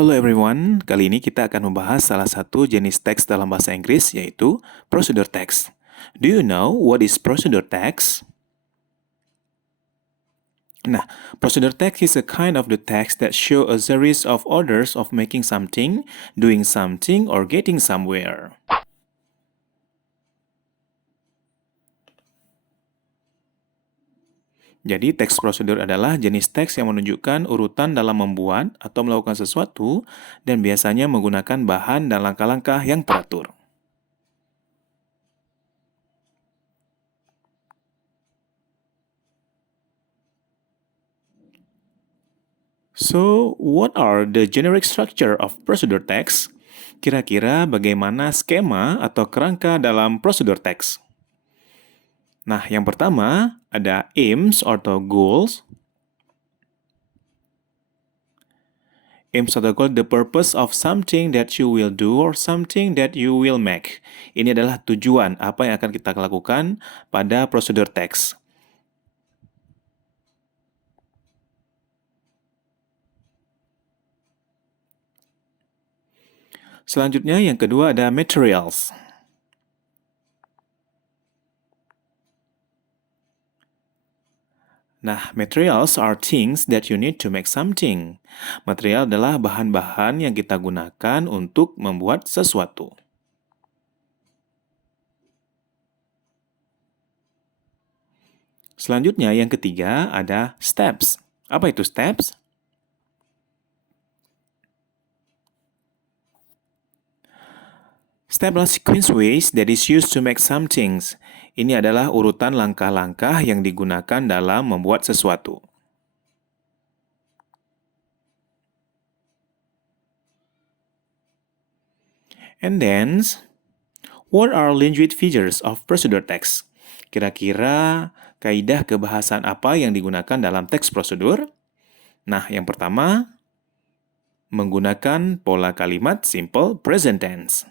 Halo everyone, kali ini kita akan membahas salah satu jenis teks dalam bahasa Inggris, yaitu procedure text. Do you know what is procedure text? Nah, procedure text is a kind of the text that show a series of orders of making something, doing something, or getting somewhere. Jadi, teks prosedur adalah jenis teks yang menunjukkan urutan dalam membuat atau melakukan sesuatu dan biasanya menggunakan bahan dan langkah-langkah yang teratur. So, what are the generic structure of procedure text? Kira-kira bagaimana skema atau kerangka dalam prosedur teks? Nah, yang pertama ada aims atau goals. Aims atau goal, the purpose of something that you will do or something that you will make. Ini adalah tujuan apa yang akan kita lakukan pada prosedur teks. Selanjutnya yang kedua ada materials. Nah, materials are things that you need to make something. Material adalah bahan-bahan yang kita gunakan untuk membuat sesuatu. Selanjutnya, yang ketiga ada steps. Apa itu steps? Step adalah sequence ways that is used to make some things. Ini adalah urutan langkah-langkah yang digunakan dalam membuat sesuatu. And then, what are language features of procedure text? Kira-kira kaidah kebahasan apa yang digunakan dalam teks prosedur? Nah, yang pertama, menggunakan pola kalimat simple present tense.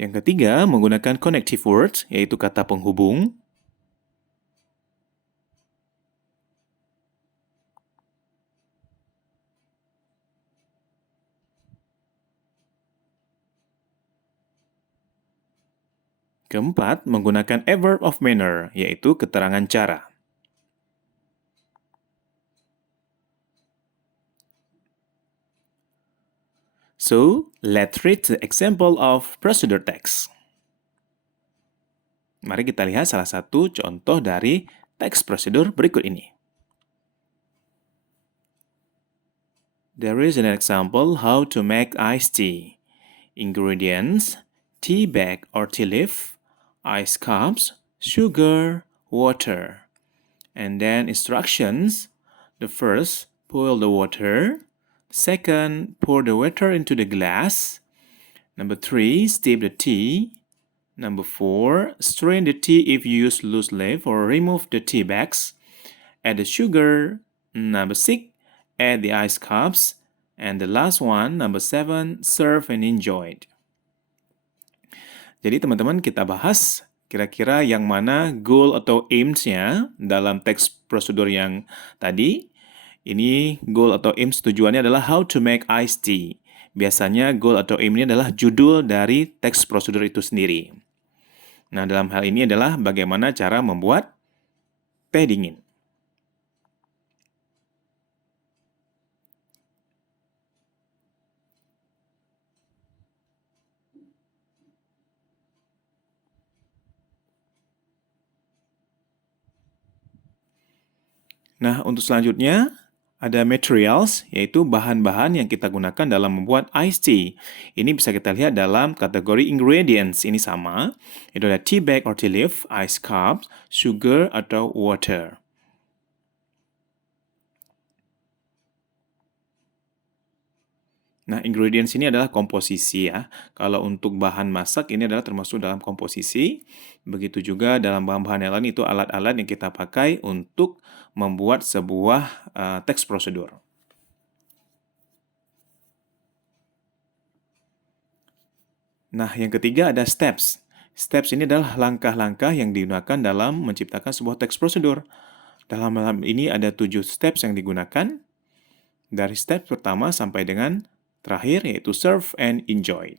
Yang ketiga, menggunakan connective words, yaitu kata penghubung. Keempat, menggunakan adverb of manner, yaitu keterangan cara. So, let's read the example of procedure text. Mari kita lihat salah satu contoh dari teks prosedur berikut ini. There is an example how to make iced tea. Ingredients: tea bag or tea leaf, ice cups, sugar, water. And then instructions: the first, boil the water. Second, pour the water into the glass. Number 3, steep the tea. Number 4, strain the tea if you use loose leaf or remove the tea bags. Add the sugar. Number 6, add the ice cups. And the last one, number 7, serve and enjoy. Jadi teman-teman kita bahas kira-kira yang mana goal atau aims-nya dalam teks prosedur yang tadi. Ini goal atau aims tujuannya adalah how to make iced tea. Biasanya goal atau aim ini adalah judul dari teks prosedur itu sendiri. Nah, dalam hal ini adalah bagaimana cara membuat teh dingin. Nah, untuk selanjutnya, ada materials, yaitu bahan-bahan yang kita gunakan dalam membuat iced tea. Ini bisa kita lihat dalam kategori ingredients. Ini sama. Itu ada tea bag or tea leaf, ice cups, sugar atau water. Nah, ingredients ini adalah komposisi ya. Kalau untuk bahan masak ini adalah termasuk dalam komposisi. Begitu juga dalam bahan-bahan yang lain itu alat-alat yang kita pakai untuk membuat sebuah teks prosedur. Nah, yang ketiga ada steps. Steps ini adalah langkah-langkah yang digunakan dalam menciptakan sebuah teks prosedur. Dalam hal ini ada 7 steps yang digunakan. Dari step pertama sampai dengan terakhir yaitu serve and enjoy.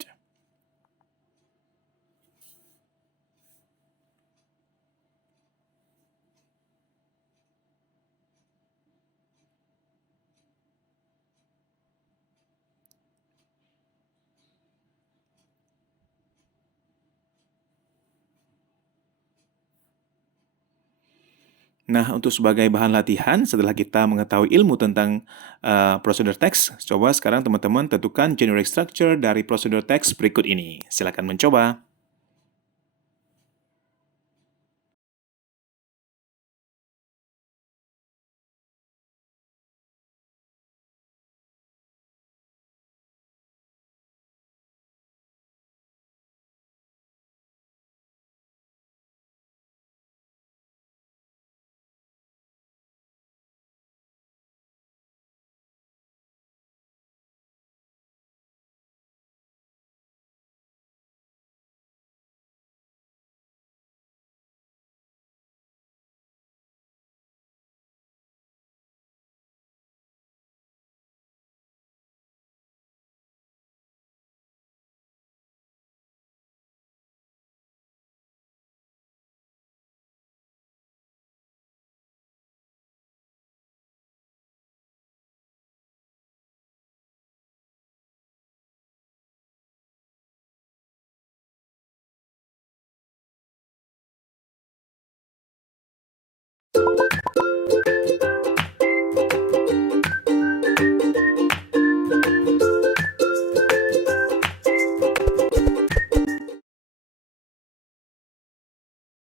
Nah, untuk sebagai bahan latihan, setelah kita mengetahui ilmu tentang prosedur teks, coba sekarang teman-teman tentukan generic structure dari prosedur teks berikut ini. Silakan mencoba.